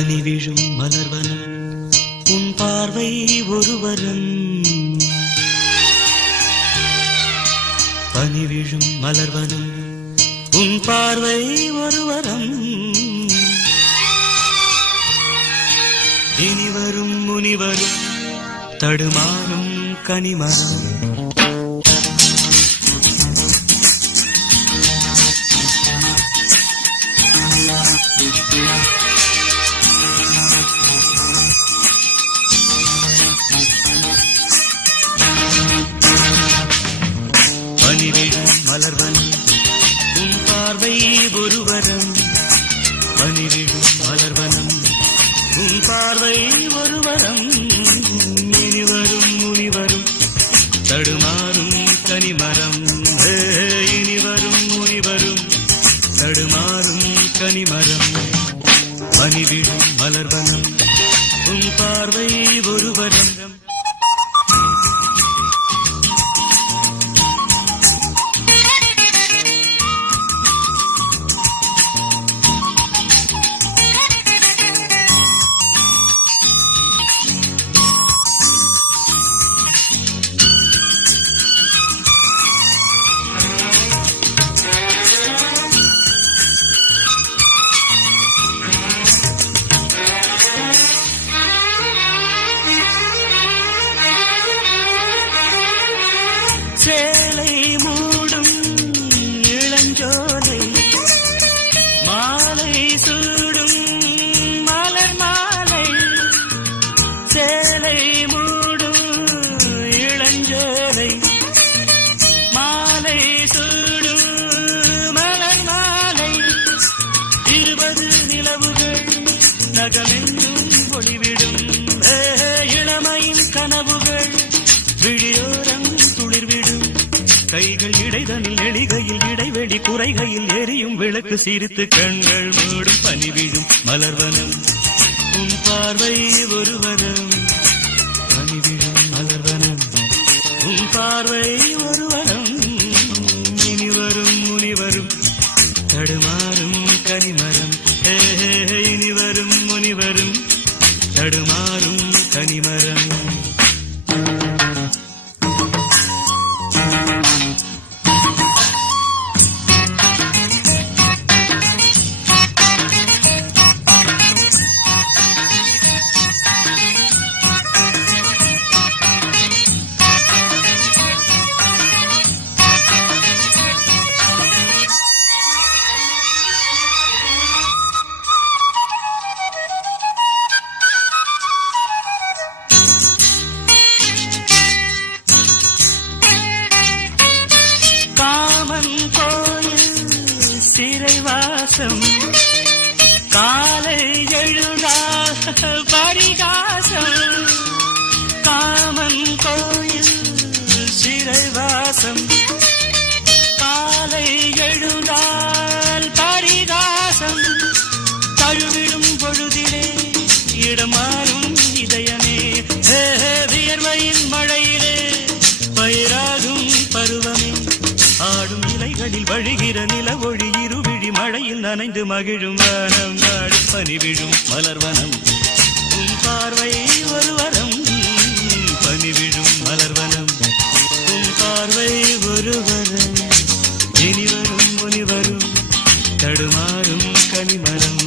பனி விழும் மலர்வனம் உன் பார்வை ஒருவரம். பனி விழும் மலர்வனம் உன் பார்வை ஒருவரம். இனிவரும் முனிவரும் தடுமாறும் கனிமரம். பனிவிழும் மலர்வனம் உன் பார்வை ஒருவரம். பனிவிழும் மலர்வனம் உன் பார்வை ஒருவரம். இனிவரும் முனிவரும் தடுமாறும் கனிமரம். இனிவரும் முனிவரும் தடுமாறும் கனிமரம். பனிவிழும் மலர்வனம் உன் பார்வை ஒருவரம். சேலை மூடும் இளஞ்சோலை மாலை சூடும் மலர் மாலை. சேலை மூடும் இளஞ்சோலை மாலை சூடும் மலர் மாலை. 20 நிலவுகள் நகமென்னும் ஒளிவிடும். இளமையின் கனவுகள் விழியோரம் துளிர்விடும். கைகள் இடைதனில் எளிகையில் இடைவெளி குறைகையில் எரியும் விளக்கு சிரித்து கண்கள் மூடும். பனிவிழும் மலர்வனம் உன் பார்வை ஒருவரம். பனிவிழும் மலர்வனம் உன் பார்வை ஒருவரம். இனிவரும் முனிவரும் தடுமாறும் கனிமரம். இனிவரும் முனிவரும் தடுமாறும் கனிமரம். சிறைவாசம் காலை எழுந்தால் பரிகாசம். காமன் கோயில் சிறைவாசம் காலை எழுந்தால் பரிகாசம். தழுவிடும் பொழுதிலே இடமாறும் இதயமே. வியர்வையின் மழையிலே பயிராகும் பருவமே. ஆடும் இலைகளில் வழிகிற நில ஒளி இருவிழி மழையில் நனைந்து மகிழும் வானம் நாடும். பனிவிழும் மலர்வனம் உன் பார்வை ஒருவரம். பனிவிழும் மலர்வனம் உன் பார்வை ஒருவரம். இனிவரும் முனிவரும் தடுமாறும் கனிமரம்.